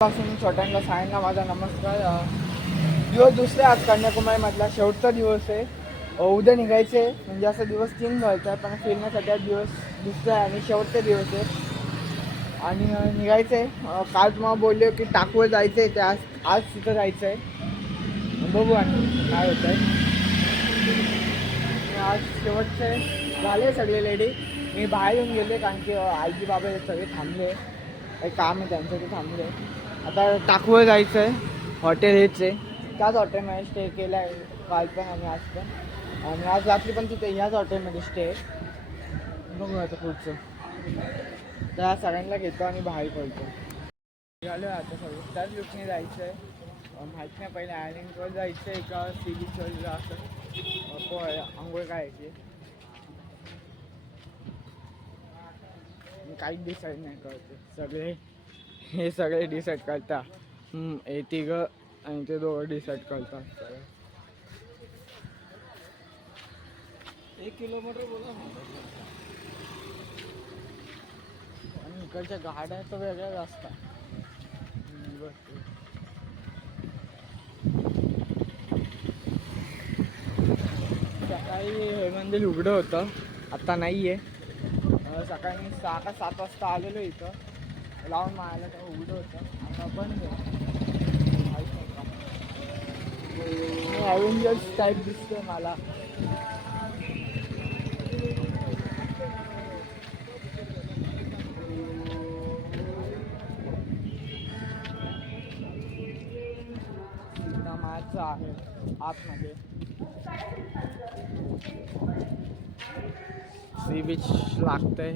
पासून छोट्यांना सायंना माझा नमस्कार. दिवस दुसरा आज कन्याकुमारीमधला शेवटचा दिवस आहे. उद्या निघायचे म्हणजे असं दिवस 3 घालतात पण फिरण्यासाठी आज दिवस दुसरा आहे आणि शेवटचा दिवस आहे आणि निघायचं आहे. काल तुम्हाला बोलले की टाकूवर जायचं आहे ते आज तिथं जायचं आहे. बघू आणि काय होतं आहे. आज शेवटचे झाले सगळे लेडी. मी बाहेर येऊन गेले कारण की आजी बाबा सगळे थांबले. काही काम आहे त्यांचं ते थांबले. आता टाकूवर जायचं आहे. हॉटेल हेच आहे. त्याच हॉटेलमध्ये स्टे केला आहे काल पण आणि आज पण. आणि आज रात्री पण तिथे ह्याच हॉटेलमध्ये स्टे आहे. बघू आता पुढचं. तर या सगळ्यांना घेतो आणि बाहेर पडतो. निघालो आता सगळं त्याच लुकने जायचं आहे. माहीत नाही पहिले आयलंडवर जायचं आहे का सी बीचवर असं आंघोळ करायची. काहीच डिसाईड नाही करते. हे सगळे डिसाईड करता. हे तिघं आणि ते दोघं डिसाईड करतात. 1 किलोमीटर बोला. आणि इकडच्या गाड्या तर वेगळ्याच असतात. सकाळी हे मंदिर उघडं होतं, आता नाही आहे. सकाळी मी 6 का 7 वाजता आलेलो इथं. लावून मारायला तर उघडं होतं, आता बंद आहे. ॲव्हेंजर्स टाईप दिसतंय मला. सीतामाचं आहे आतमध्ये. सी बीच लागतंय.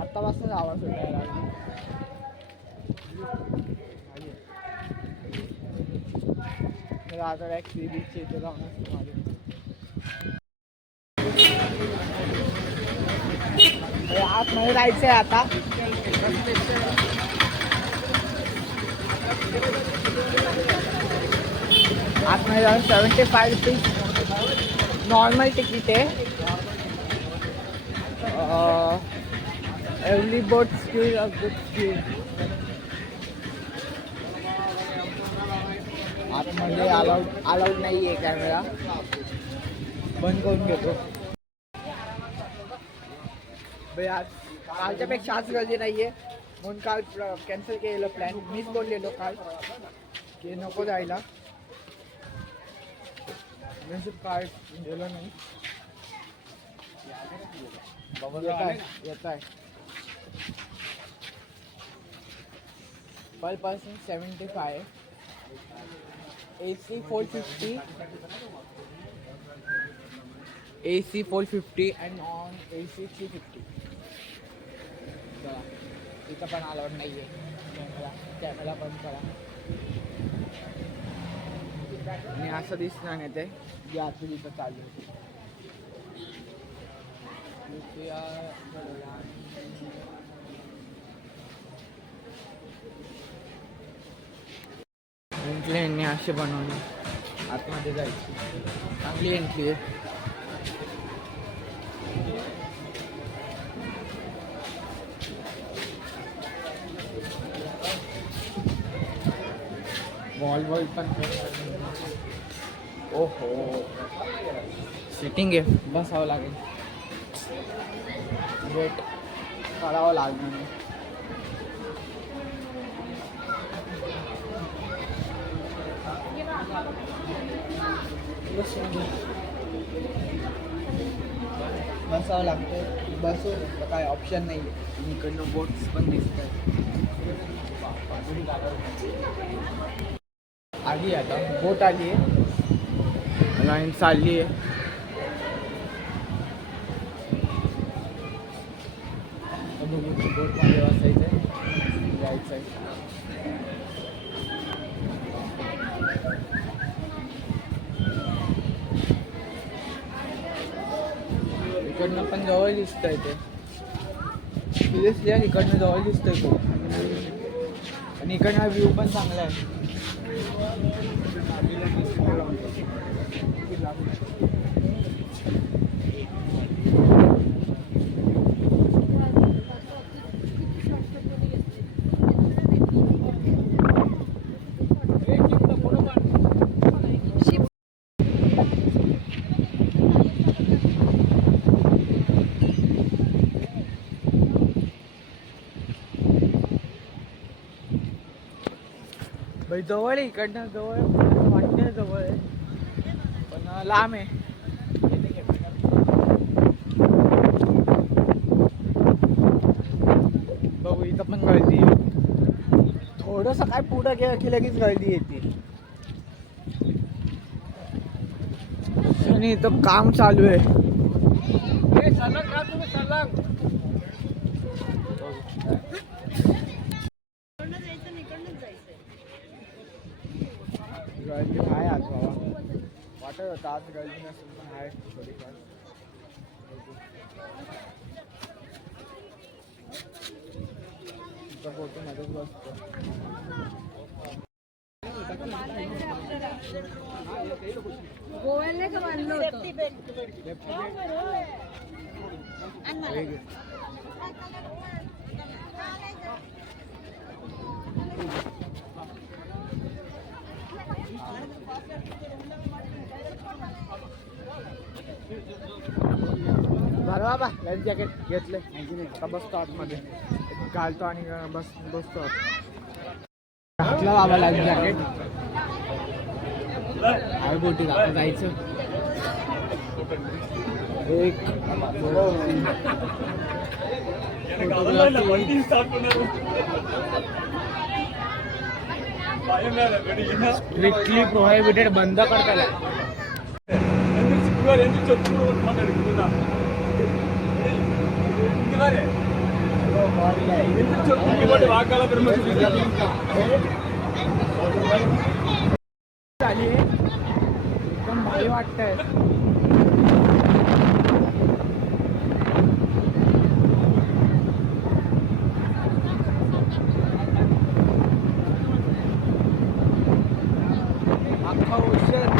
आत्तापासून आवाज सुटायला लागला. आता एक सी बीच इथे जाऊन असतो माझे. आतमध्ये जायचं आहे आता. आतमध्ये जाऊन 75 रुपीज नॉर्मल तिकीट आहे. Every boat skew a good skew. आतमध्ये अलाउड नाही आहे कॅमेरा. बंद करून घेतो. आज कालच्यापेक्षा आज गर्दी नाही आहे म्हणून काल कॅन्सल केलेलं प्लॅन. मीच बोललेलो काल की नको जायला. मेंबरशिप कार्ड गेलं नाही. येत आहे पर person 75. AC 450, AC 450 and non AC 350. चला इथं पण अलाउड नाही आहे. कॅमेरा बंद करा. आणि असं दिसणार नाही ते जे आता तिथं चालू आहे. एंट्री यांनी असे बनवले. आतमध्ये जायची चांगली एंट्री आहे. वॉल पण ओहो सिटिंग आहे. बसावं लागेल. वेट करावं लागणार. बसावं लागतं. बसू काय ऑप्शन नाही आहे. इकडनं बोट्स पण दिसत आहेत. आली आता बोट आली आहे. लाईन चालली आहे. बोटमध्ये बसायचं आहे. जायचं आहे. इकडनं पण जवळ दिसतंय ते. सिरियसली इकडनं जवळ दिसतंय खूप. आणि इकडनं व्ह्यू पण चांगला आहे. भाई जवळ आहे इकडनं, जवळ वाटतं जवळ आहे पण लांब आहे. बघू इथं पण गर्दी आहे. थोडंसं काय पुढं गेलं की लगेच गर्दी येते. आणि इथं काम चालू आहे. गर्दी आहे आज बाबा, वाटत होतं आज गर्दी नसेल पण आहे थोडीफार. फोटो मध्येच बसतो. गोव्याला का बांधलं होतं? बरं बाबा लाईफ जॅकेट घेतले. आता बसतो आतमध्ये, घालतो आणि बसतो. घातलं बाबा लाईफ जॅकेट. काय बोटीत आपण जायचं. एक स्ट्रिक्टली प्रोहिबिटेड, बंद करताय. झाली एकदम भारी वाटतंय. अख्खा ओशन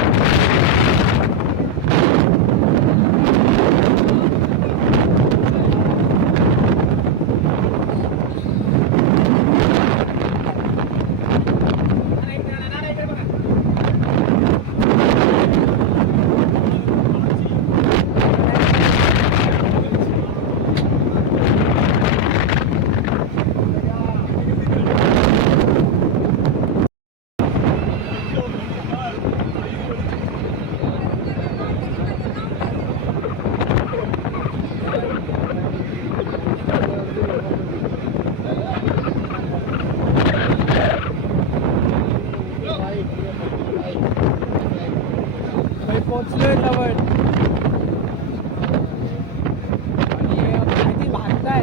पोचलोय जवळ आणि किती भागताय.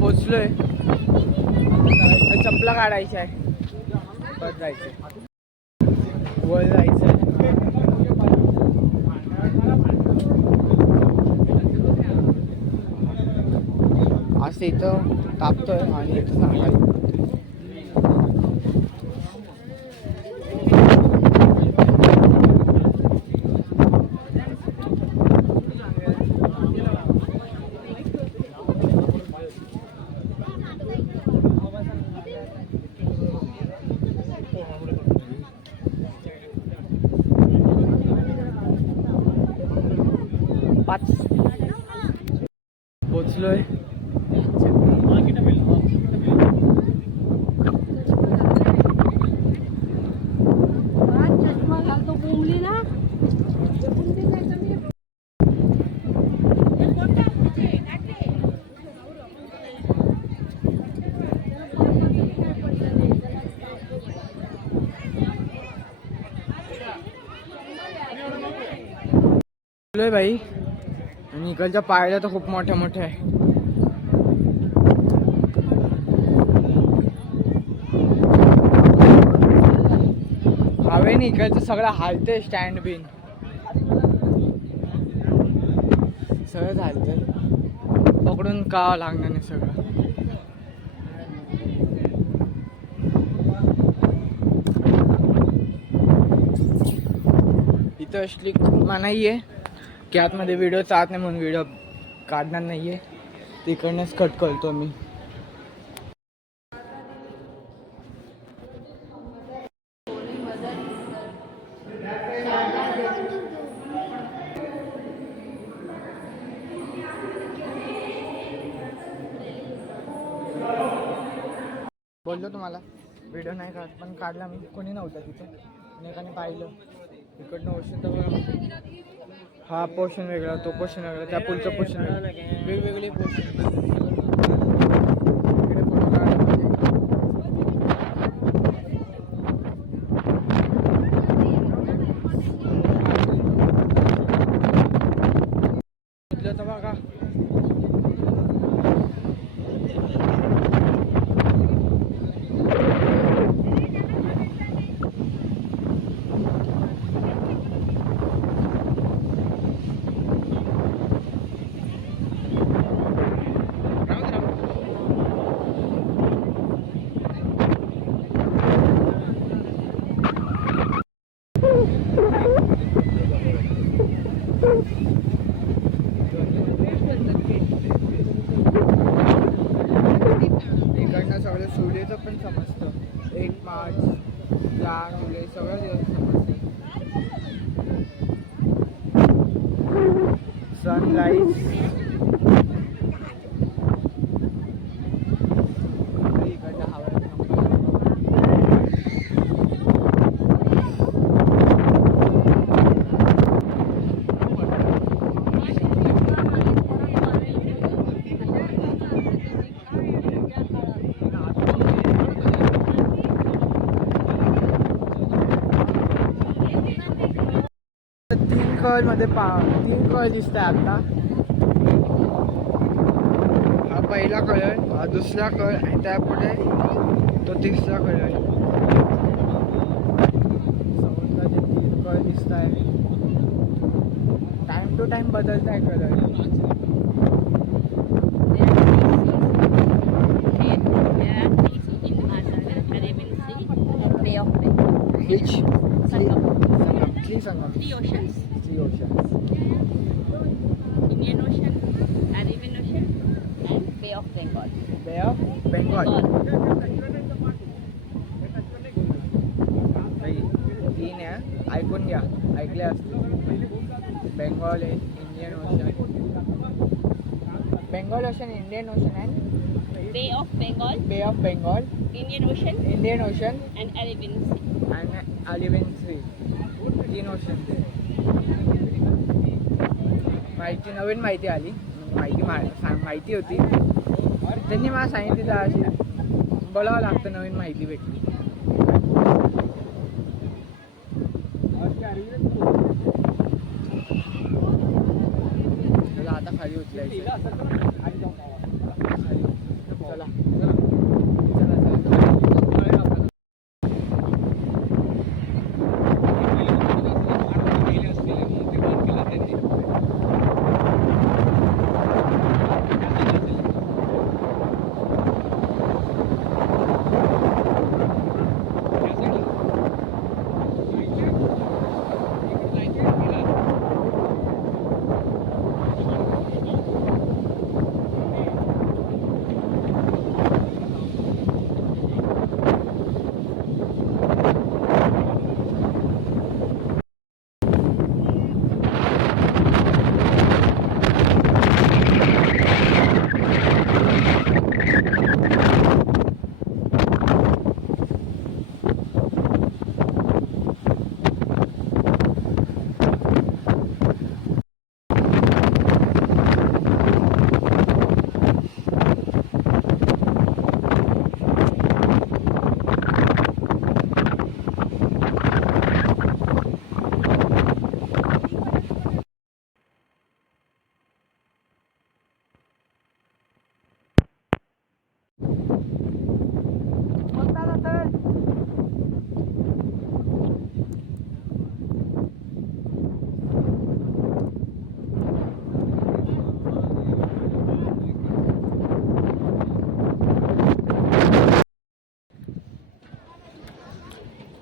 पोचलोय. चपला काढायच्या आहे, बस जायचं, वर जायचं. असं इथं तापतोय आणि इथं सांगायचं. पोचलोय. भाई आणि इकडच्या पायऱ्या तर खूप मोठ्या मोठ्या आहे. हवेने इकडचं सगळं हालते, स्टँड बिन सगळं हालते. पकडून का लागणार नाही सगळं. इथं असली मनाई आहे की आतमध्ये व्हिडिओ चालत नाही, म्हणून व्हिडिओ काढणार नाही आहे. तिकडनंच कट करतो मी. बोललो तुम्हाला व्हिडिओ नाही काढ, पण काढला मी. कोणी नव्हतं तिथे, एकाने पाहिलं. इकडनं ओशन तर बघा. हा पोर्शन वेगळा, तो पोर्शन वेगळा, त्या पुढचं पोर्शन वेगळं, वेगवेगळे पोर्शन. तर बघा इकडनं सगळं सूर्याचं पण समजतं. 1 मार्च 4 जुलै सगळं दिवस समजतं. सनराईज इकडनं हवा. तीन कॉल मध्ये 3 कॉल दिसत आहे आता. हा पहिला कलर, हा दुसरा कलर आणि त्यापुढे तो तिसरा कलर. समुद्राचे 3 कलर दिसत आहे. टाइम टू टाइम बदलत आहे colour. Which? Three Sangam. Three oceans. Three oceans. Indian Ocean, Arabian Ocean, and Bay of Bengal. Bay of Bengal. तीन आहे, ऐकून घ्या, ऐकले असतील. बेंगॉल आहे, Indian ocean. Bengal ocean, Indian ocean and Bay of Bengal, Bay of Bengal, Indian Ocean, Indian Ocean and Arabian Sea. and Arabian Sea. 3 ocean. माहिती, नवीन माहिती आली. माहिती होती, त्यांनी मला सांगितली तर अशी बोलावं लागतं. नवीन माहिती भेटली. चला आता खाली उचलायचं. चला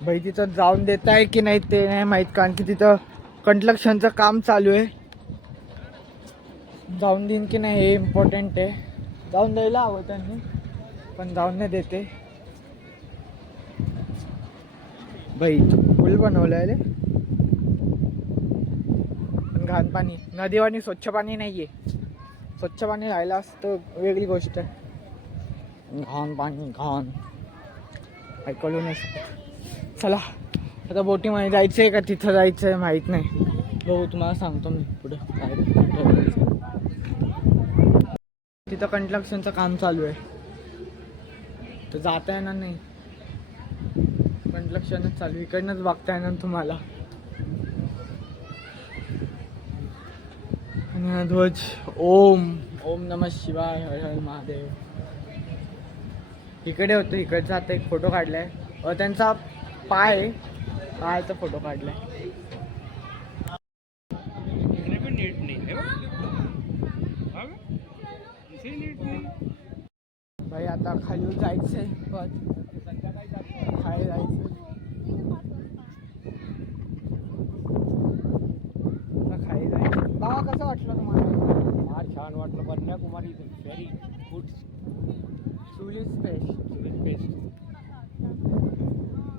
भाई तिथं जाऊन देत आहे की नाही ते नाही माहीत, कारण की तिथं कंस्ट्रक्शनचं काम चालू आहे. जाऊन देईन की नाही हे इम्पॉर्टंट आहे. जाऊन द्यायला हवं त्यांनी, पण जाऊन नाही देते. भाई पूल बनवलं आहे रे, पण घाण पाणी. नदीवाणी स्वच्छ पाणी नाही आहे. स्वच्छ पाणी राहिलं असतं वेगळी गोष्ट आहे. घाण पाणी, घाण ऐकवलं नाही शकत. चला आता बोटीमध्ये जायचं आहे का तिथं जायचं आहे माहीत नाही. बघू, तुम्हाला सांगतो मी पुढे काय. तिथं कंस्ट्रक्शनचं काम चालू आहे तर जाता येणार नाही. कंस्ट्रक्शनच चालू, इकडनंच बघता येणार तुम्हाला. आणि ध्वज ओम ओम नमः शिवाय, हर हर महादेव. इकडे होतं, इकडचा आता एक फोटो काढलाय. त्यांचा पाय, पायचा फोटो काढलाय. भाई आता खाली जायचंय, पण खाली जायचं. खाली जायचं. बाबा कसं वाटलं तुम्हाला? हा, छान वाटलं. Kanyakumari very good. Tourist space.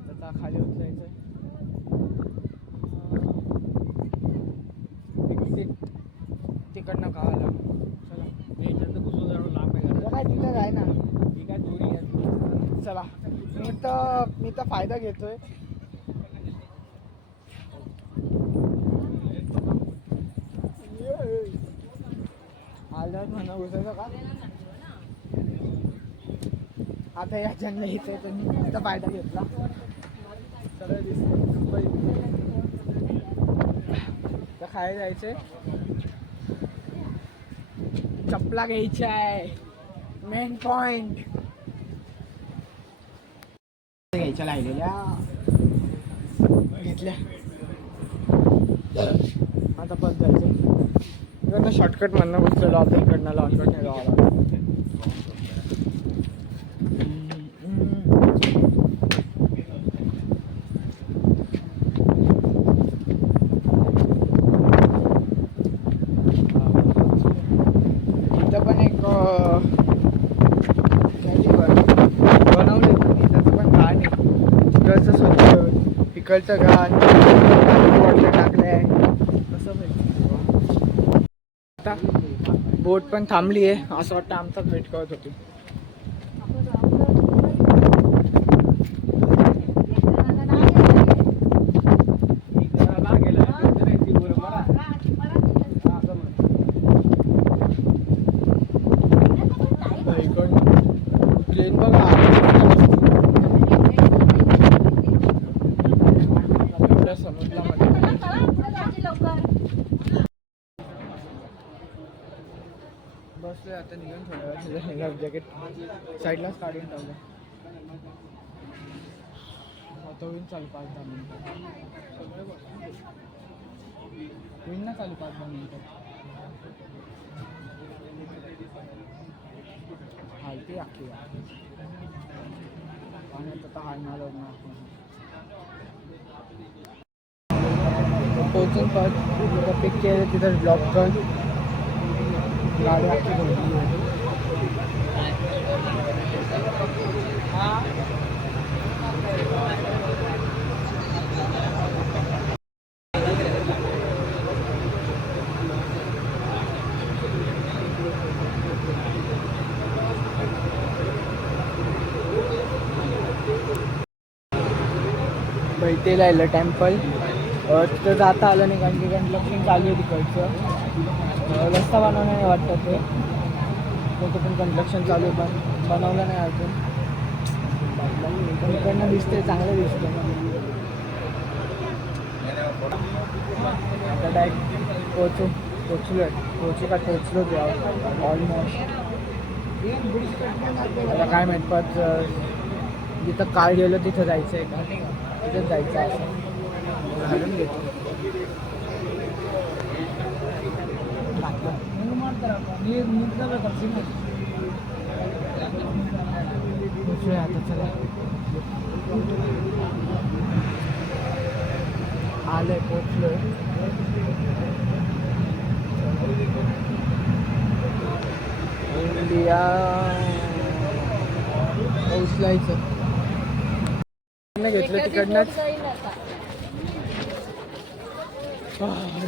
आता खाली उतरायचं. एक्झिट तिकडनं का आला. चला याच्यात तर घुसून जाणं लांब आहे का? काय तिथं आहे ना. ही काय दोरी आहे. चला मी तर फायदा घेतोय. आलं म्हणा घुसायचं का. आता या जन्म यायचंय तर मी तिथं फायदा घेतला. सरळ दिसतंय तर खायला जायचंय. चपला घ्यायच्या आहे, मेन पॉइंट घ्यायच्या राहिलेल्या घेतल्या. आता परत जायचं. इकडनं शॉर्टकट म्हणणं बसलेलो आता, इकडनं लॉंगकट नाही जावं. इथं पण एक बनवले, त्याचं पण घाण आहे. तिकडचं स्वच्छ, इकडचं घाण टाकलंय. कसं माहिती. आता बोट पण थांबली आहे, असं वाटतं आमचाच वेट करत होती. ट्रेन बघा एवढ्या समुद्रामध्ये. बसलोय आता, निघून थोड्या जॅकेट साईडलाच काढून ठेवलं. आता होईन चालू 5-10 मिनिटं. होईन ना चालू 5-10 मिनिटं. हालते अख्खी पाण्यात आता हालणार पोचून परत पिक केलं तिथं ब्लॉक कर. गाडी अख्खी भरली आहे. बैतेला आलं टेम्पल. तिथं जाता आलं नाही कारण की कंस्ट्रक्शन चालू आहे तिकडचं. रस्ता बनवणं नाही वाटतं ते. तिथं पण कंस्ट्रक्शन चालू आहे, पण बनवलं नाही अजून. पण इकडनं दिसतंय, चांगलं दिसतं. आता डायरेक्ट पोचलो ऑलमोस्ट. आता काय माहीत पण जिथं काळ गेलं तिथं जायचं आहे का, तिथंच जायचं आहे असं घालून घेतो. आता चला बसलोय. इंडिया उचलायचं घेतलं तिकडनंच.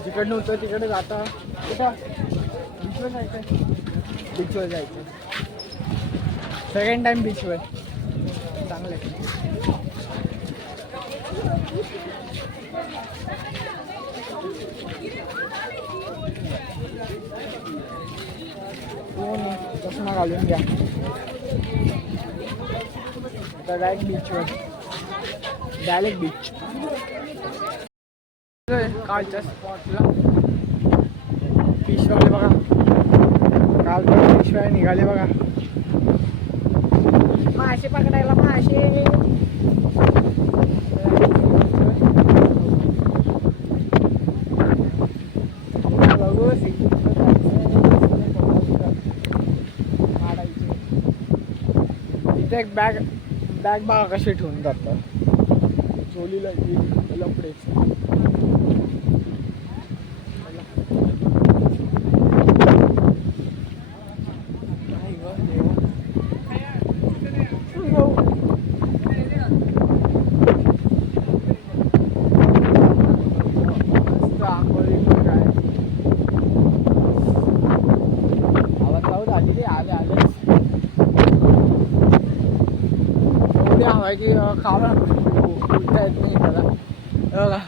तिकडनं होतं तिकडे जाता कुठं बीचवर जायचं. बीचवर जायचं सेकंड टाइम बीचवर. चांगलं आहे. चष्मा घालून घ्या. आता डायरेक्ट बीचवर. Direct beach. कालच्या स्पॉटला फिशवाले बघा. काल पण फिशवाले निघाले बघा. मासे पकडायला मासे. इथे एक बॅग बघा कशी ठेवून जातात. चोलीला लपडेच. हवाय की खावा उठता येत नाही त्याला. बघा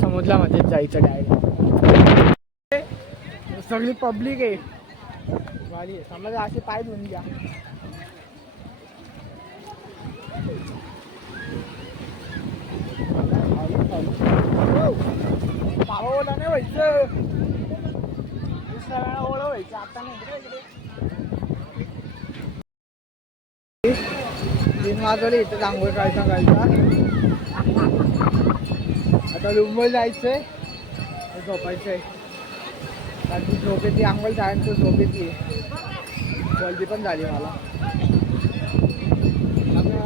समुद्रामध्ये जायचं डायरेक्ट. सगळी पब्लिक आहे. वाली आहे. समजा असे पाय धुवून घ्या. पावा ओला नाही व्हायचं. दुसऱ्या वेळा ओला व्हायचं. आता नाही. 3 वाजवले इथं आंघोळ करायचा. आता रूमवर जायचंय. झोपायचंय. कारण ती झोप येते. आंघोळ झाल्यानंतर झोप येते. जल्दी पण झाली मला. आता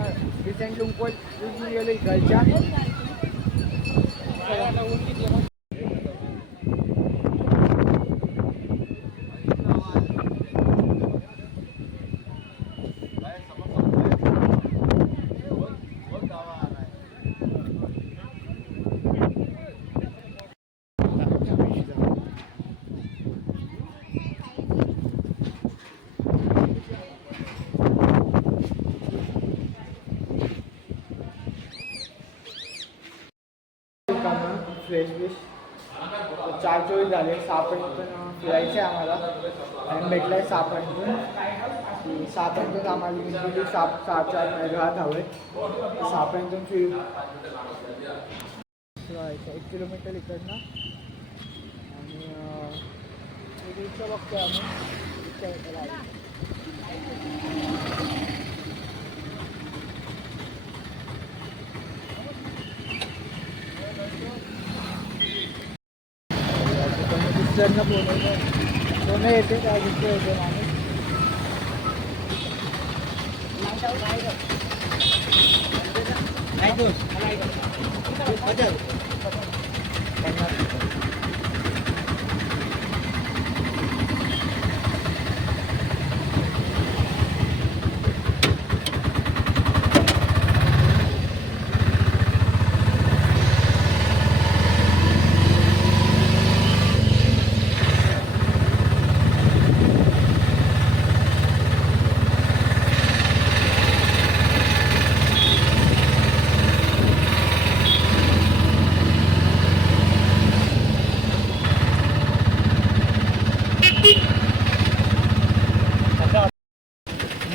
रिसेंटली उंकवून गेलो इकडच्या. फ्रेश बिश 4:24 झाले. 6 फिरायचं आहे आम्हाला. टाईम भेटला आहे 6 पर्यंत आम्हाला दिली. 7 मेगावाट हवे. 6 फिरू. 1 किलोमीटर इकडनं. आणि रिक्षा बघतोय आम्ही. कोण येते त्या दिवशी येते माणूस.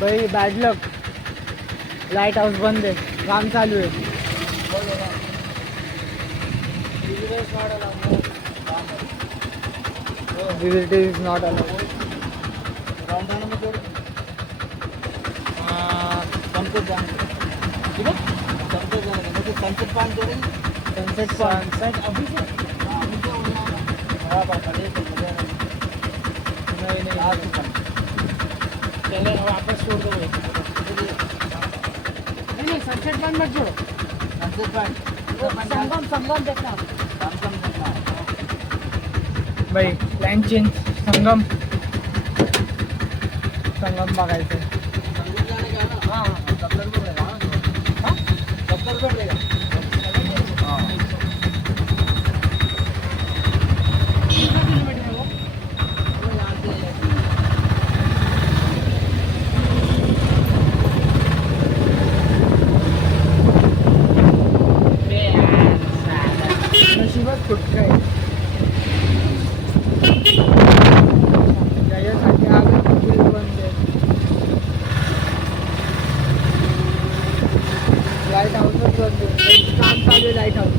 भाई बॅड लक, लाईट हाऊस बंद आहे, काम चालू आहे. Visitor is not allowed. Sunset point sunset point अभी से नहीं नहीं चले वापस छोड़ दो नहीं सनसेट पॉइंट मत छोड़ो सनसेट पॉइंट संगम देखना भाई प्लॅन चेंज. संगम संगम बघायचं. नशिबात फुटका आहे. त्याच्यासाठी आम्ही तिकीट बंद आहे. लाईट हाऊसच बंद आहे. काम चालू आहे लाईट हाऊस.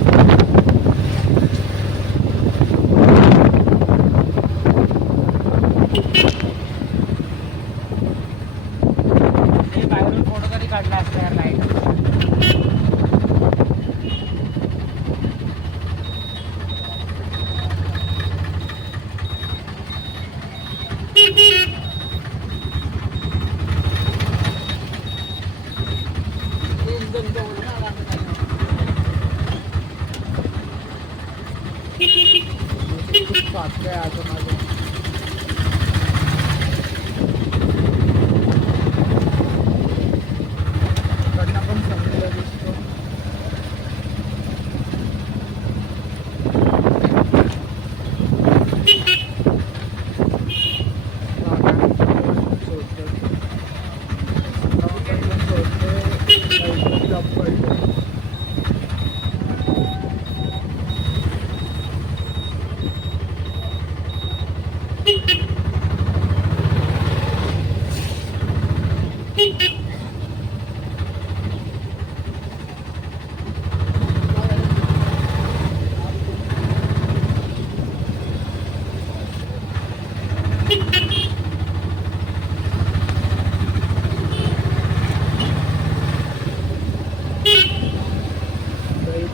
बाहेरून फोटो तरी काढला असता यार लाईट खूप वाटतंय आता माझं. इकडनं पण समुद्र दिसतो.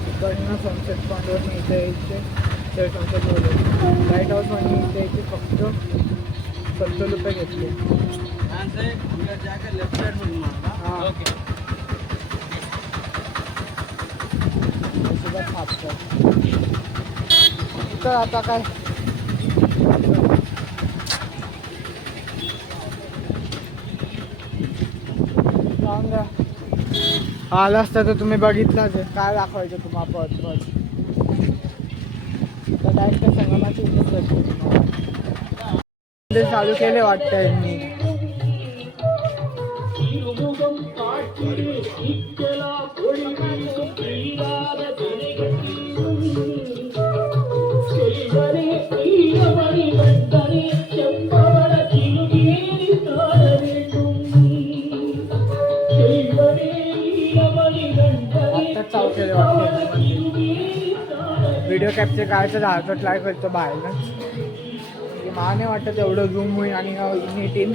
तिकडनं सनसेट पॉईंटवर इथे यायचे. तर सनसेट लाईट हाऊस आणि इथे यायचे फक्त 70 रुपये घेतले. हां ओके नशिबात थापतात. तर आता काय जाऊन द्या. आला असता तर तुम्ही बघितलाच आहे. काय दाखवायचं तुम्हाला पद तर डायरेक्ट संगमाची इथेच जातो तुम्हाला. ते चालू केले वाटतंय मी. आत्ताच चालू केले वाटतं. व्हिडिओ कॅप्चर करायचं झालं तर ट्राय करतो बाहेरनंच. की मला नाही वाटतं तेवढं झूम होईल आणि नीट येईल.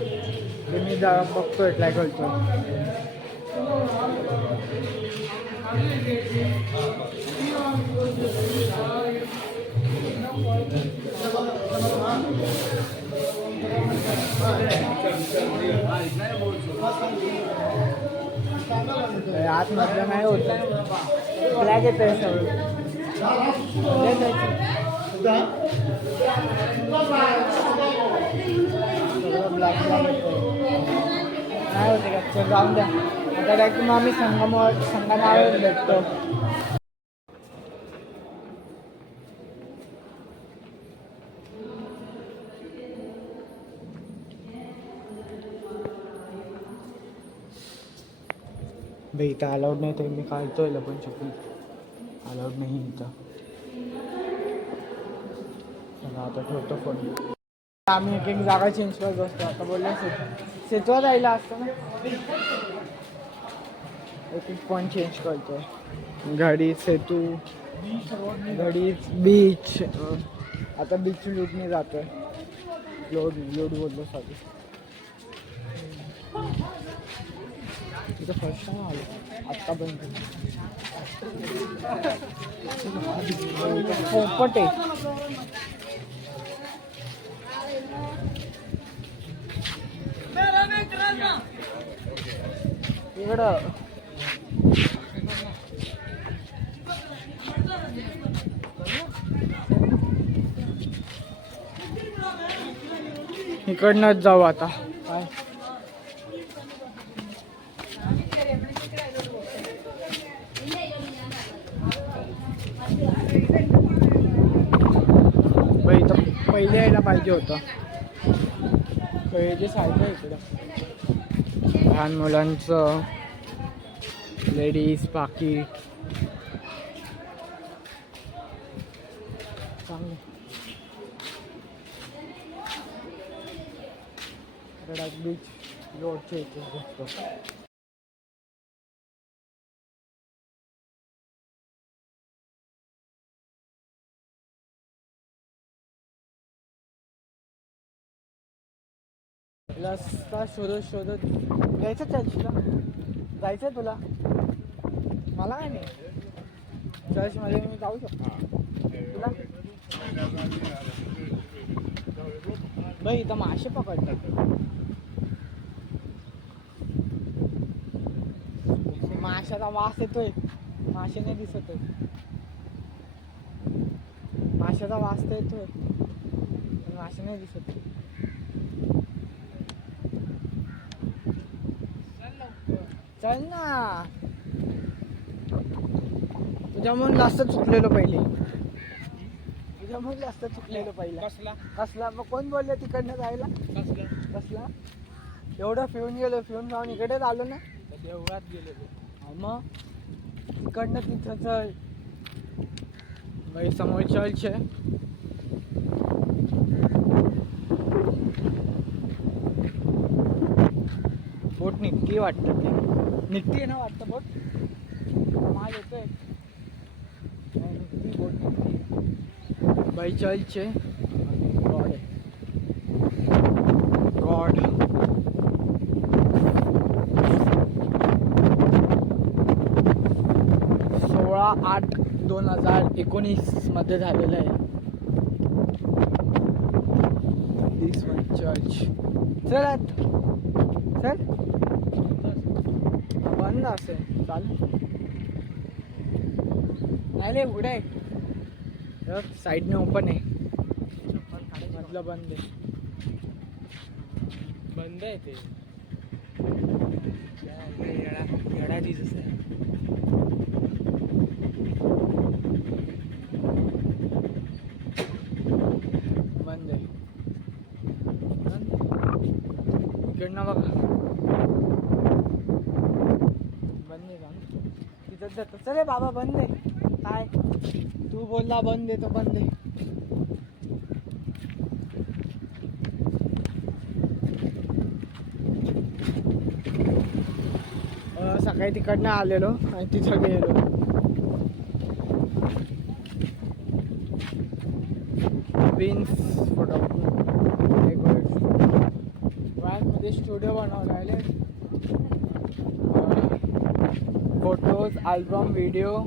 ते मी जरा बघतोय ट्राय करतो. आतमधलं नाही होत. ब्लॅक येत आहे सगळं. ब्लॅक नाही होते का. जाऊन द्या. आता डायरेक्ट मग आम्ही संगमावर भेटतो. भाई इथं अलाउड नाही तर मी काढतोय लपून छपून. अलाउड नाही इथं. आता ठेवतो फोन. आम्ही एक एक जागा चेंज करत असतो. आता बोलले सेतूला जायला असतं ना, एक एक पॉईंट चेंज करतोय. घडी सेतू, घडी बीच. आता बीच लूटने जातोय. लोड बोललो सॉरी. तिथं फर्स्ट टाइम आलो आत्तापर्यंत. पोपट आहे. इकडं इकडनंच जाऊ आता. काय पहिले यायला पाहिजे होतं. खरेदी साईड आहे इकडं. लहान मुलांचं, लेडीज पाकिट चांगलं. बीच रोडचे इथे बसतो. रस्ता शोधत यायचं चर्चला. जायचं तुला? मला काय नाही. चर्चमध्ये मी जाऊ शकतो. तुला बाई इथं मासे पकडतात. माशाचा वास येतोय. मासे नाही दिसत आहे. माशाचा वास तर येतोय, मासे नाही दिसत. चल ना. तुझ्यामुळे जास्त चुकलेलो पहिले. तुझ्यामुळे जास्त चुकलेलो पहिला. कसला मग कोण बोलले तिकडनं जायला? कसला एवढं फिरून गेलो. फिरून जाऊन इकडेच आलो ना. देवळात गेलो मग इकडनं तिथं चल. बाई समोर चर्च आहे. बोट निघती वाटतं. ते निघती ना वाटतं बोट. माल येतोय. निघती बोट निघती. बाई चर्च आहे. गॉड आहे. गॉड. 16/8/2019 मध्ये झालेलं आहे. दिस वन चर्च. चल चल. बंद असेल चालेल. नाही रे उघडं आहे. साईडने ओपन आहे. मधलं बंद आहे. बंद आहे ते. येडा दिसत आहे. बंद आहे. इकडनं बघा. बंद आहे का? तिथंच जातं. चल बाबा बंद आहे. काय तू बोलला बंद आहे तर बंद आहे. सकाळी तिकडनं आलेलो आणि तिथं गेलो. बीन्स मध्ये स्टुडिओ बनवला आहे. Photos, album, video.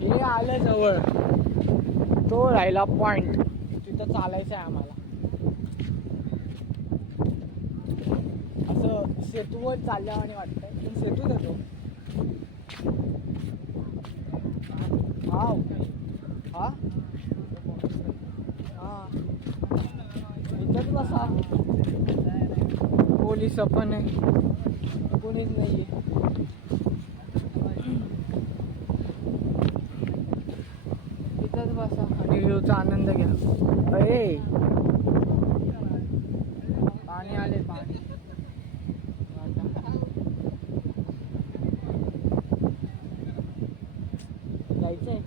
हे आलं जवळ. तो राहिला पॉइंट. तिथं चालायचं आहे आम्हाला. असं सेतूवर चालल्यावानी वाटतंय. पण सेतूच आहे तो. हा हा हा. इथंच बसा. पोलीस पण आहे. कोणीच नाही आहे. इथंच बसा आणि व्ह्यूचा आनंद घ्या. अरे पाणी आले. पाणी जायचंय.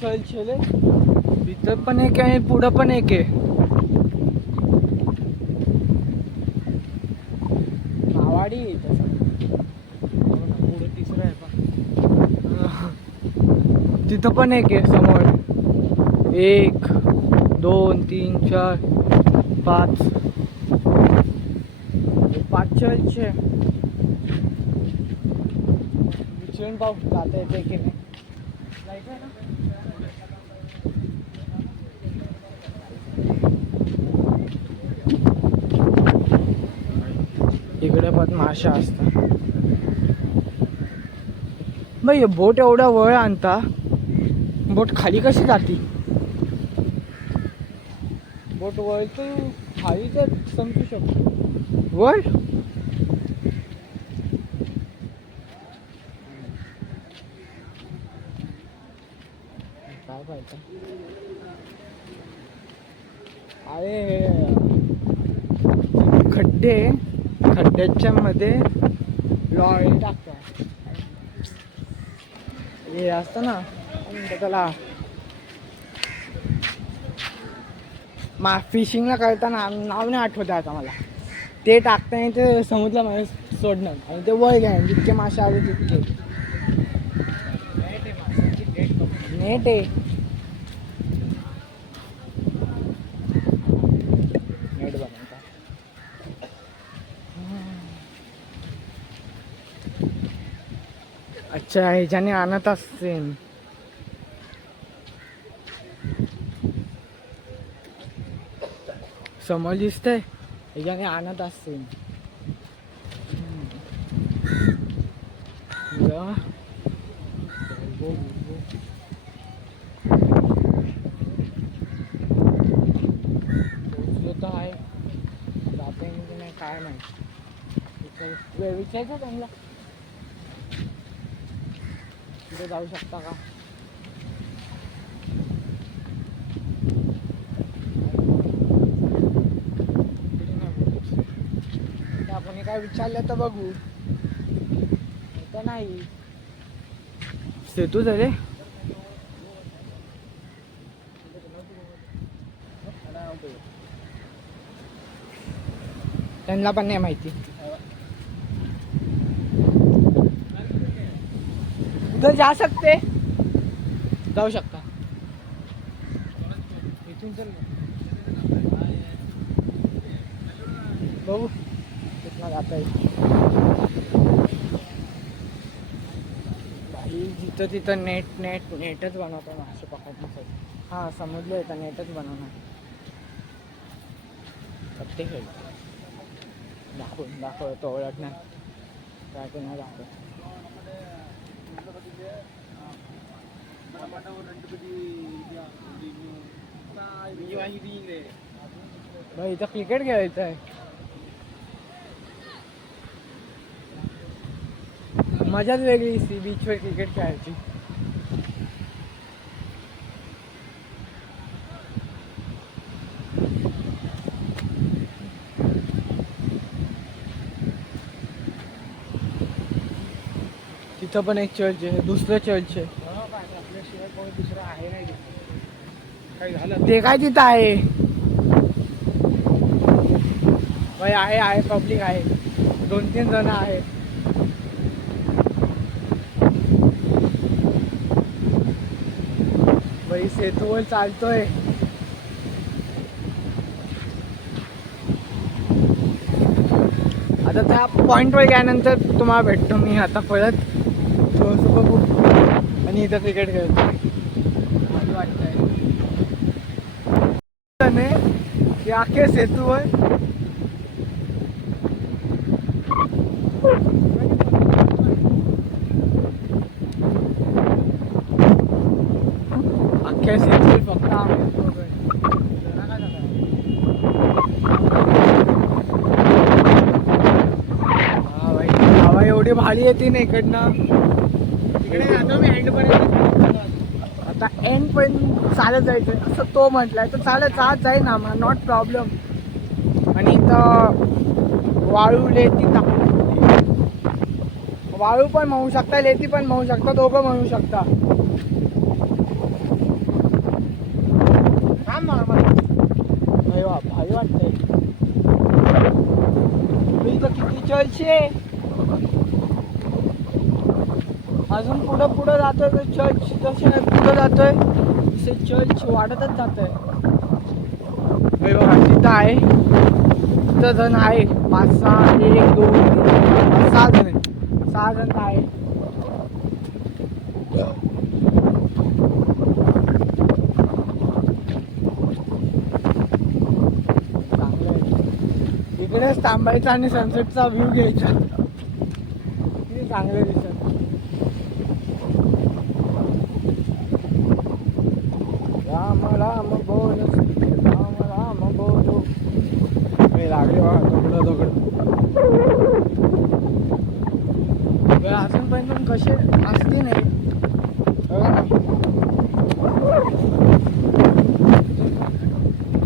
चल चले इथं पण एक आहे पुढं पण एक आहे. नावाडी आहे इथं सगळं. पुढं तिसरं आहे पा. तिथं पण एक आहे समोर. 1 2 3 4 5 चर्च विचारून पाहू जाता येते की नाही. जायचं ना. इकडे पण माशा असतात. बाई बोट एवढा वळ आणता, बोट खाली कशी जाती? बोट वळ तर खाली तर समजू शकतो. वळ काय पाहिजे? अरे खड्डे, खड्ड्याच्या मध्ये लॉरी टाकतात. हे असतं ना काय म्हणतात त्याला, फिशिंगला करताना नाव नाही आठवत आता मला. ते टाकताना ते समुद्रामध्ये सोडणं आणि ते वर घ्या जितके मासे आले तितके. नेट आहे. नेट बनवता. अच्छा ह्याच्याने आणत असतील. समोर दिसतंय ह्याच्याने आणत असतील. आहे जाते की नाही काय माहिती. विचारायचं त्यांना तिथे जाऊ शकता का. आपण काय विचारलं तर बघू तर नाही. सेतू झाले त्यांना पण नाही माहिती. उधर जा सकते, जाऊ शकता. इथून चल बघू कितना जाता है. जिथं तिथं नेटच बनवतो मासे पकडण्यासाठी. हा समजलं येतं नेटच बनवणार. पत्ते खेळ दाखवतो ओळखणार काय कोणा दाखव. भाई इथं क्रिकेट खेळायचं आहे. मजाच वेगळी सी बीचवर क्रिकेट खेळायची. तिथं पण एक चर्च आहे. दुसरं चर्च आहे. आपल्याशिवाय कोणी दुसरं आहे नाही. काय झालं ते काय तिथं आहे. भाई आहे पब्लिक आहे. 2-3 जण आहेत. भाई सेतूवर चालतोय. आता त्या पॉईंटवर गेल्यानंतर तुम्हाला भेटतो मी. आता परत थोडंसं बघू आणि इथं क्रिकेट खेळतो. भारी वाटतंय की अख्खे सेतूवर अख्ख्या सेतूवर फक्त हवा एवढी भारी येते ना इकडनं. इकडे जातो मी एंड पर्यंत. आता एंड पण चालत जायचं असं तो म्हटलाय तर चालत जात जाईल ना मग नॉट प्रॉब्लेम. आणि इथं वाळू लेती वाळू पण म्हणू शकता लेती पण म्हणू शकता दोघं म्हणू शकता. भारी वाटतंय. इथं किती चर्चचे. अजून पुढं पुढं जातोय तर चर्च जसे पुढं जातोय तसे चर्च वाढतच जातोय. हे बघा तिथं आहे, तिथं जण आहे 5-6, 1, 2, 3, 6 जण आहे. 6 जण आहे. चांगलं आहे. इकडेच थांबायचं आणि सनसेटचा व्ह्यू घ्यायचा. किती चांगलं दिसत. राम राम बोल राम राम बोलो. मी लागले बघा दगड दगड. अजून पण कसे असते नाही बघा ना.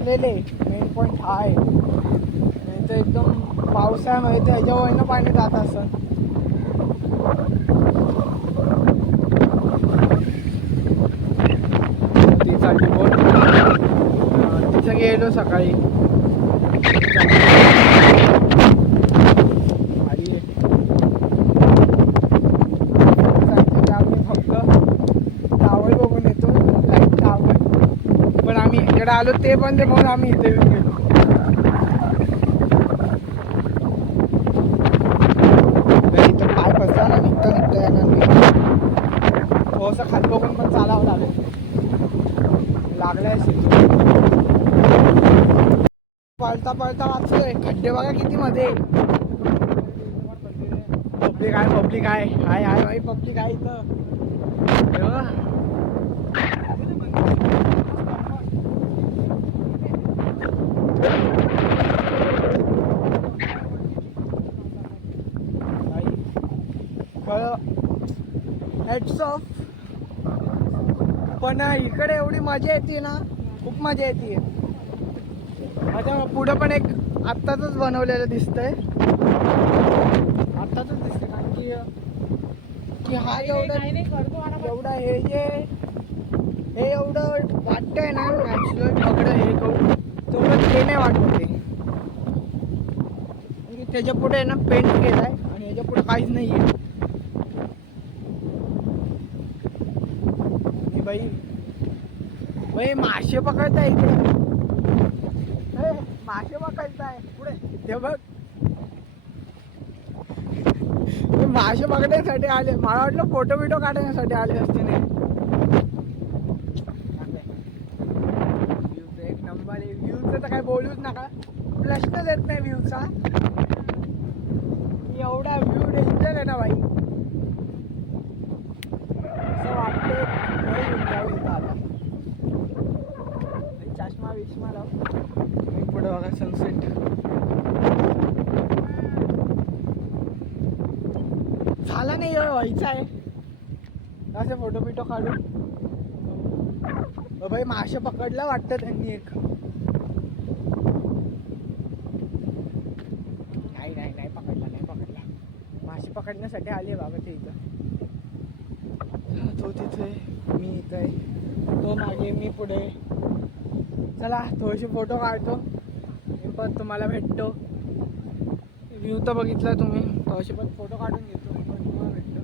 मेन पॉईंट हा आहे. नाही तर एकदम पावसाळ्यामध्ये तर ह्याच्यावरनं पाणी जात असतं. तिसाठी बोट तिथं गेलो सकाळी. फक्त टावर बघून येतो, लाईट टावर. पण आम्ही इकडे आलो ते पण ते बघून आम्ही इथे येऊन गेलो. इथं पाय बसला ना निघता येणार नाही. थोडंसं खाली बघून पण चालावं लागेल. लागलाय पळता पळता वाचलोय. खड्डे बघा किती मध्ये. पब्लिक आहे हाय हाय भाई. पब्लिक आहे इथं. Heads of. पण इकडे एवढी मजा येते ना, खूप मजा येते. माझ्या पुढं पण एक आत्ताच बनवलेलं दिसतंय. आत्ताच दिसतंय कारण की हा एवढा हे एवढं वाटतंय ना नॅचरल दगड हे करून तेवढं ते नाही वाटत ते. त्याच्या पुढे ना पेंट केलाय आणि याच्या पुढे काहीच नाही आहे. बाई मासे पकडताय इकडे. मासे पकडताय पुढे ते बघ. मासे पकडण्यासाठी आले. मला वाटलं फोटो बिटो काढण्यासाठी आले असते. नाही एक नंबर आहे. व्ह्यूचं तर काय बोलूच नका. प्रश्नच येत नाही व्ह्यूचा. एवढा व्ह्यू डेंजर आहे ना भाई. असं वाटतं आता चष्मा विष्मा लाव. पुढे बघा सनसेट. झाला नाही व्हायचा आहे. असे फोटो बिटो काढून. भाई मासे पकडला वाटतं त्यांनी एक. नाही पकडला. मासे पकडण्यासाठी आले बाबा ते इथं. तो तिथे, मी इथं आहे. तो मागे, मी पुढे. चला थोडेसे फोटो काढतो. मी पण तुम्हाला भेटतो. व्ह्यू तर बघितला तुम्ही. थोडेसे पण फोटो काढून घेतो. पण तुम्हाला भेटतो.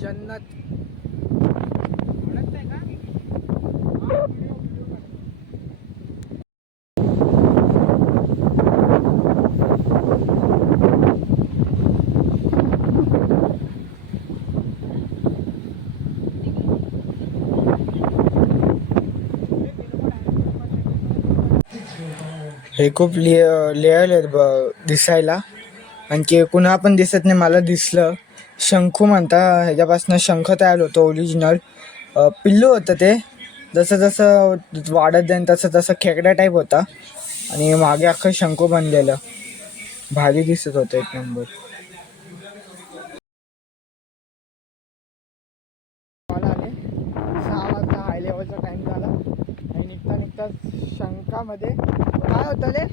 जन्नत. हे खूप लेअर आहेत दिसायला. आणखी कुणा पण दिसत नाही. मला दिसलं शंखू म्हणता. ह्याच्यापासून शंख तयार होतो ओरिजिनल. पिल्लू होतं ते. जसं जसं वाढत जाईल तसं तसं खेकडा टाईप होता. आणि मागे अख्खं शंखू बनलेलं. भारी दिसत होतं एक नंबर. आले 6 वाजता. हाय लेवलचा टाइम झाला. आणि निघता शंखामध्ये काय होतं रे.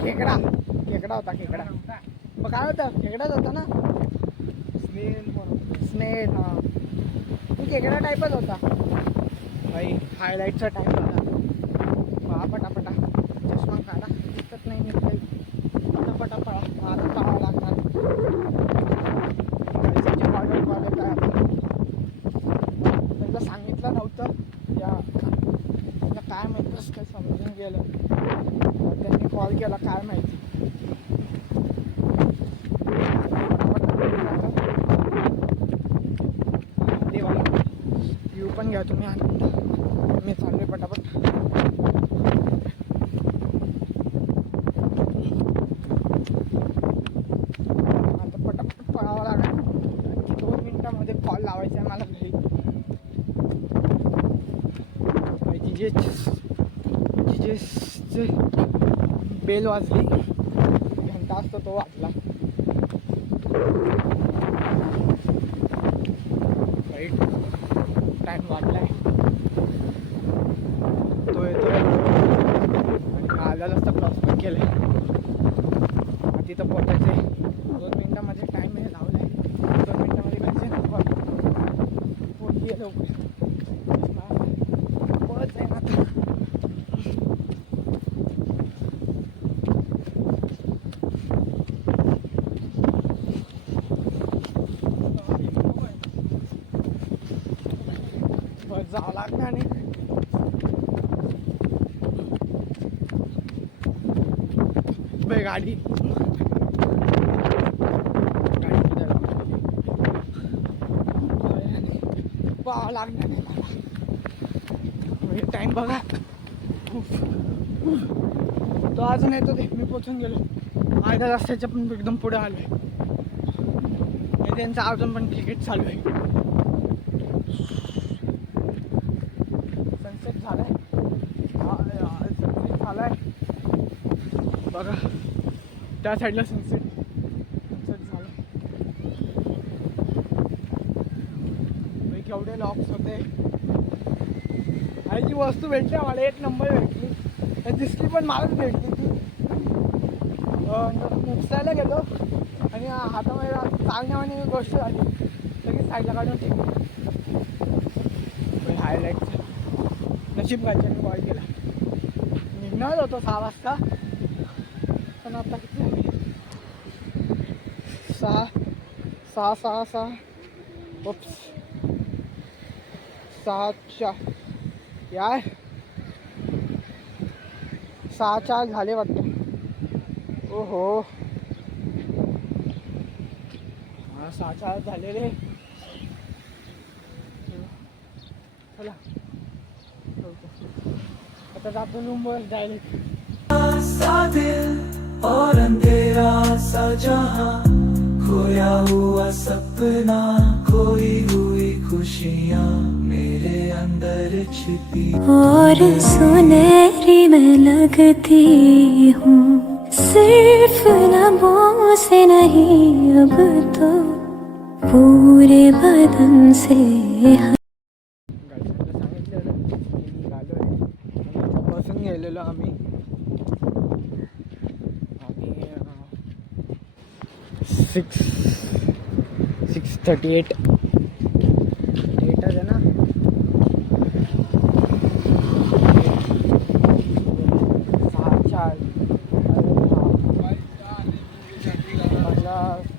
खेकडा. खेकडा होता खेकडा. मग काय होता खेकडाच होता ना. स्नेल हा तू खेकडा टाईपच होता भाई. हायलाईटचा टाईम होता. पटापटा चष्मा काढा दिसत नाही नीट काही. पटापटा पळा आता पळावं लागणार. ऑर्डर कॉल काय त्यांना सांगितलं नव्हतं या त्यांना काय माहिती कसं काय समजून गेलं. त्यांनी कॉल केला काय माहिती. व्ह्यू पण घ्या तुम्ही आनंद. मी चाललोय पटापट. आता पटापट पळावं लागेल. 2 मिनिटामध्ये कॉल लावायचा आहे मला घरी. जिजेसचे बेल वाजली. घंटा असतो तो वाजला. टाइम वाढलाय. तो येतोय आणि आल्याला असता क्रॉस पण केलंय. तिथं पोहोचायचे 2 मिनिटामध्ये टाईम आहे लावलाय. 2 मिनिटामध्ये घरचे पोहोचली लवकर. पळत आहे आता. जावं लागणार आणि गाडी पाहावं लागणार नाही मला. टाइम बघा तो अजून येतो ते. मी पोचून गेलो. अर्ध्या रस्त्याच्या पण एकदम पुढे आलोय. त्यांचं अजून पण क्रिकेट चालू आहे. सनसेट झालाय. सनसेट झालाय बघा त्या साईडला. सनसेट झालं. केवढे लॉक्स होते. आणि जी वस्तू भेटली मला 1 नंबर भेटली. दिसली पण मलाच भेटली ती. मुक्सायला गेलो आणि हातामध्ये चालण्यावानी गोष्ट झाली. लगेच साईडला काढून ठेवली. हायलाईट नशीब घरच्यांनी कॉल केला. निघणार होतो 6 वाजता पण आता किती झाली. 6 ओप्स 6 यार 6 झाले वाटतं. ओहो 6 झाले रे. चला आता जातो रूमवर डायरेक्ट. और अंधेरा सा जहां खोया हुआ सपना खोई हुई खुशियां मेरे अंदर छिपी और सुनहरी मैं लगती हूँ सिर्फ लबों से नहीं अब तो पूरे बदन से. बसून गेलेलो आम्ही आणि 6:38 आहे ना.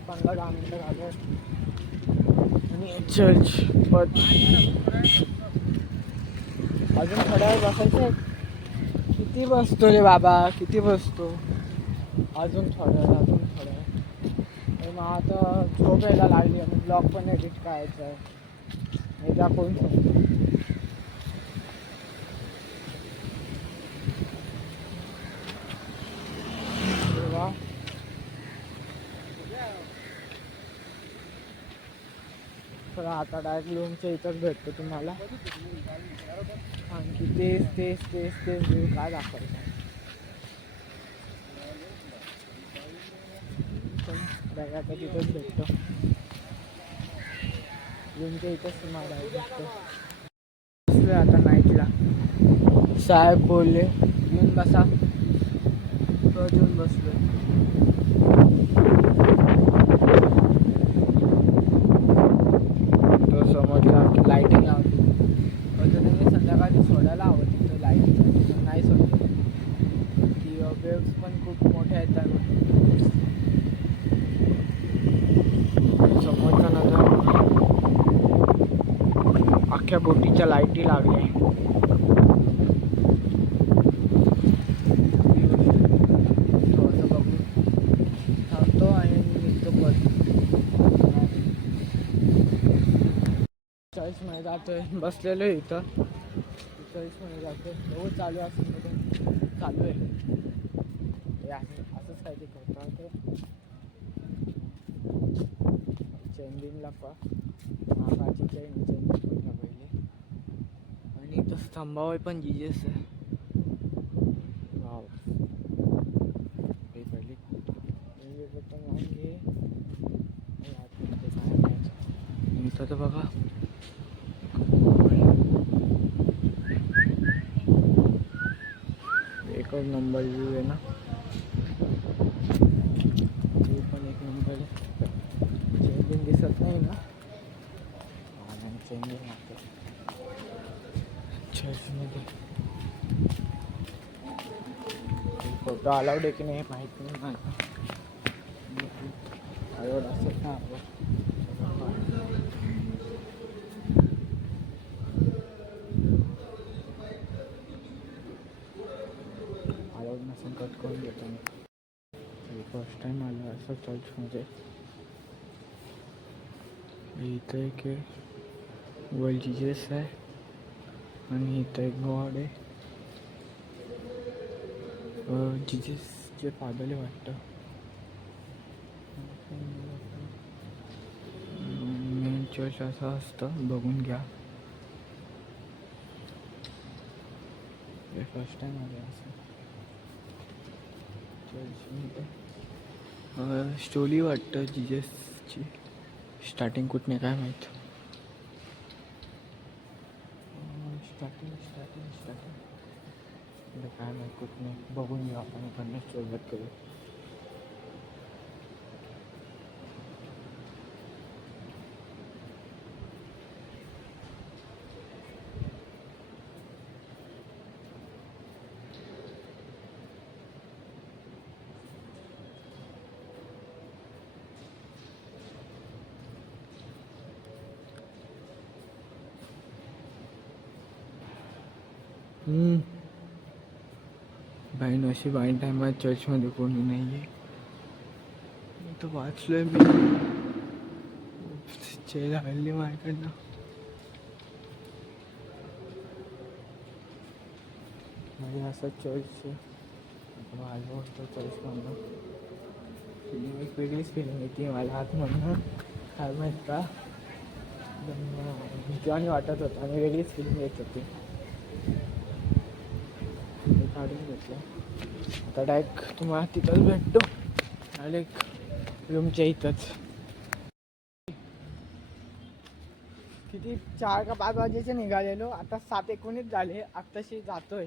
15-10 मिनिटं झाले आणि चर्च पण अजून थोड्या वेळ बसायचं. किती बसतो रे बाबा किती बसतो. अजून थोड्या मग आता झोप यायला लागली. आणि ब्लॉग पण एडिट करायचं आहे. हे दाखवून तर आता डायरेक्ट रूमच्या इथंच भेटतो तुम्हाला. आणखी तेच व्ह्यू काय दाखवायचं. आता तिथंच भेटतो. रूमच्या इथंच तुम्हाला भेटतो. बसलोय आता नाईटला. साहेब बोलले येऊन बसा. तो येऊन बसलोय. अख्ख्या बोटीच्या लाईटी लागल्या. थोडंसं बघू थांबतो आणि निघतो परत. मध्ये जातोय, बसलेलो आहे इथं. 40मध्ये जातोय, बघू चालू असं चालू आहे. हे असंच काही ते करतो. चेंजिंगला महागाची चेंजिंग करूया पहिले. आणि इथं स्तंभावर पण जीजेस आहे. वाव, हे पहिले पण वांगे इथं तर बघा एकच नंबर व्ह्यू आहे ना. ते पण एक नंबर आहे. चेंजिंग दिसत नाही ना. चेंजिंग लागतं चर्चमध्ये. फोटो अलाउड आहे की नाही माहिती नाही मला. अलाउड असत ना अलाउड नसेल कट करून घेतो मी. फर्स्ट टाइम आलं असं चर्चमध्ये. इथं एक वर्ल्ड जीजस आहे आणि इथं एक गॉड आहे. जीजसचे फादरले वाटतं. मेन चर्च असं असतं, बघून घ्या. हे फर्स्ट टाइम आले असं चर्चमध्ये. स्टोरी वाटतं जीजसची. स्टार्टिंग कुठने काय माहीत. स्टार्टिंग काय माहीत कुठने. बघून घेऊ आपण इकडनं सुरुवात करू. बाई नशीब ऐन टायमात चर्चमध्ये कोणी नाही आहे. मी तर वाचलोय मी. चेहरा हल्ली माझ्याकडनं. म्हणजे असं चर्च आलो होतो चर्चमधनं. फिलिंग एक वेगळीच फिलिंग येते मला आतमधनं. काय माहीत का भीती वाटत होतं आणि वेगळीच फिलिंग येत होती. काढून घेतलं. आता डायरेक्ट तुम्हाला तिथंच भेटतो. डायरेक्ट रूमच्या इथंच. किती 4 का 5 वाजेचे निघालेलो. आता 7:19 झाले. आत्ताशी जातोय.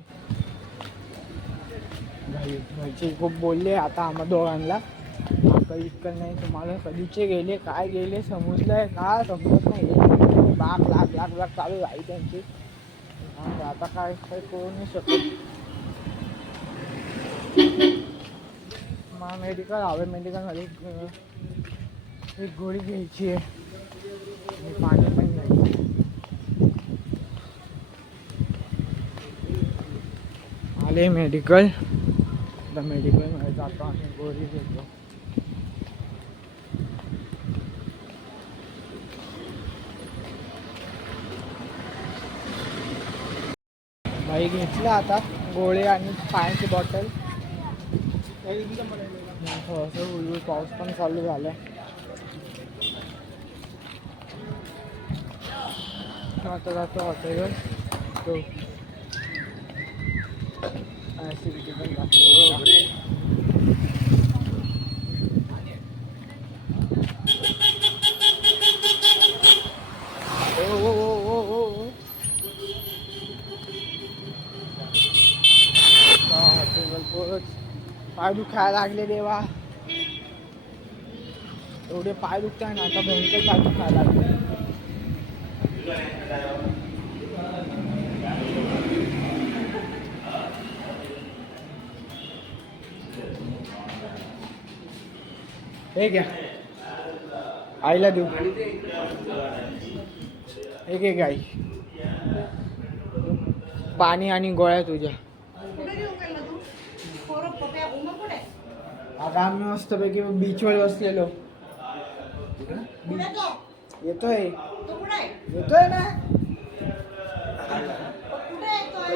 घरचे खूप बोलले आता आम्हा दोघांना. आता इतकं नाही तुम्हाला कधीचे गेले काय गेले समजलंय का समजत नाही. बाग लाग चालू आहे त्यांची. आता काय करू नाही शकत. मला मेडिकल हवं. मेडिकलमध्ये एक गोळी घ्यायची आहे आणि पाणी पण घ्यायचं. आले मेडिकल. आता मेडिकलमध्ये जातो आणि गोळी घेतो. भाई घेतलं आता गोळे आणि पाण्याची बॉटल. थोडंसं उलू पाऊस पण चालू झाला आहे. आता जातो हॉटेलवर. तो ॲसिडिटी पण लागते. हॉटेलवर पाय दुखायला लागले देवा. एवढे पाय दुखताय ना आता भयंकर पाय दुखायला लागले. हे घ्या आईला देऊ. एक आई पाणी आणि गोळ्या तुझ्या. आता आम्ही मस्तपैकी बीचवर बसलेलो. येतोय येतोय ना.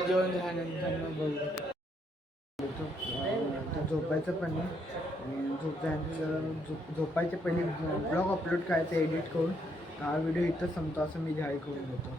जेवण झाल्यानंतर मग बघू. आता झोपायचं पण नाही. झोपायच्या पहिले ब्लॉग अपलोड करायचं एडिट करून. हा व्हिडिओ इथं संपतो असं मी जाहीर करून देतो.